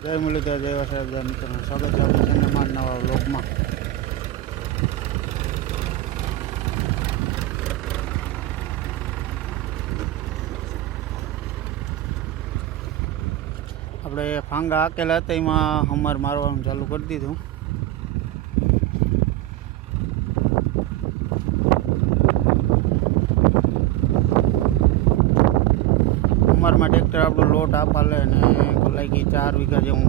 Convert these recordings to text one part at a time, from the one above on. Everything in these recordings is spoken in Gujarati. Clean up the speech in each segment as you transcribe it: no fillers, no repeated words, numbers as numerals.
જય મુરલીધર, જય વસાહત બધા મિત્રોનું સ્વાગત છે આપણે ચંદ્રમાન નવા વ્લોગમાં. આપણે ફાંગા હાકેલા હતા એમાં હમર મારવાનું ચાલુ કરી દીધું. હમારમાં ટ્રેક્ટર આપણું લોટ આપાલે ને લાગી 4 વીઘા જેવું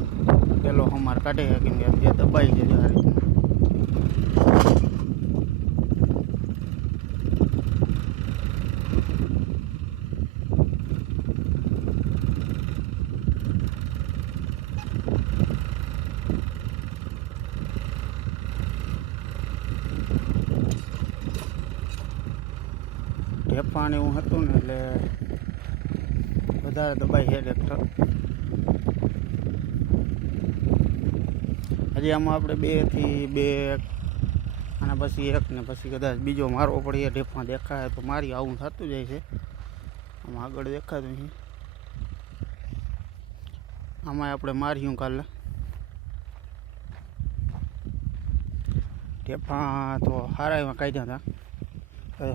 પેલો હમાર કાઢે છે, કેમ કે જે દબાઈ છે આ રીતનું. ઢેફાણ એવું હતું ને એટલે વધારે દબાઈ છે ટ્રેક્ટર. હજી આમાં આપણે 2 થી 2 અને પછી 1 ને પછી કદાચ બીજો મારવો પડે. ઢેફાણ દેખાય તો મારી આવું થતું જાય છે. આમાં આગળ દેખાતું છે, આમાં આપણે માર્યું કાલે. ઢેફાણ તો સારા એમાં કાઢ્યા હતા.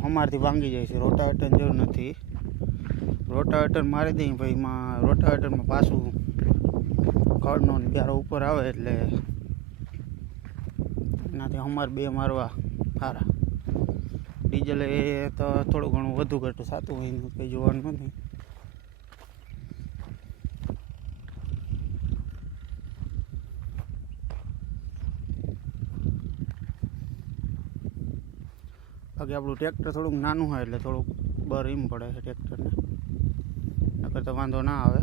અમારથી ભાંગી જાય છે. રોટાવેટરની જરૂર નથી. રોટાવેટર મારી દઈએ ભાઈ, એમાં રોટાવેટરમાં પાછું ખડનો બ્યારો ઉપર આવે એટલે એનાથી અમારે 2 મારવા સારા. ડીઝલ એ તો થોડું ઘણું વધુ ઘટું થતું હોય, એનું કંઈ જોવાનું નથી. બાકી આપણું ટ્રેક્ટર થોડુંક નાનું હોય એટલે થોડુંક બર એમ પડે છે ટ્રેક્ટરને, નકર તો વાંધો ના આવે.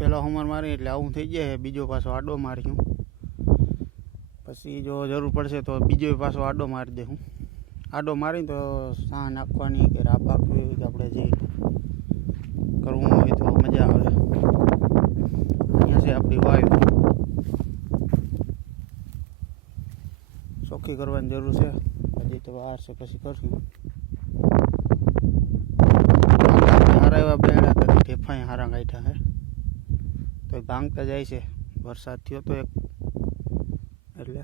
પેલો હમર મારી એટલે આવું થઈ જાય. બીજો પાછો આડો માર્યું, પછી જો જરૂર પડશે તો બીજો પાછો આડો મારી દે. આડો મારી તો સાહ નાખવાની કે રાપ આપવી હોય કે આપણે જે કરવું હોય તો મજા આવે. અહીંયા છે આપણી વાયુ, ચોખ્ખી કરવાની જરૂર છે. હજી તો વાર છે, પછી કરશું. સારા એવા બેડા હતા, ઢેફાઈ સારા કાઢ્યા છે. તો ભાંગતા જાય છે. વરસાદ થયો તો એક એટલે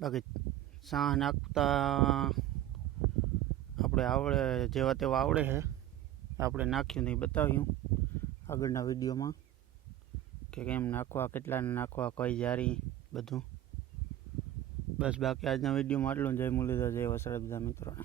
બાકી સાહ નાખતા આપણે આવડે, જેવા તેવા આવડે છે. આપણે નાખ્યું નહીં, બતાવ્યું આગળના વિડીયોમાં કે કેમ નાખવા, કેટલાને નાખવા, કઈ જારી, બધું. બસ બાકી આજના વિડીયોમાં આટલું. જય મુરલીધર, જય વસાહત બધા મિત્રોને.